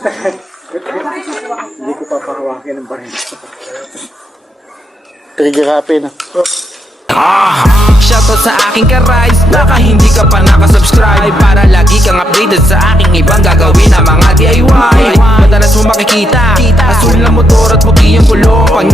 Hindi ko papahawakin ng baril. Trigger happy na. Shoutout sa aking ka-rise, baka hindi ka pa nakasubscribe para lagi kang updated sa aking ibang gagawin na mga DIY. Madalas mo makikita asul na motor at puti yung kulong. Pag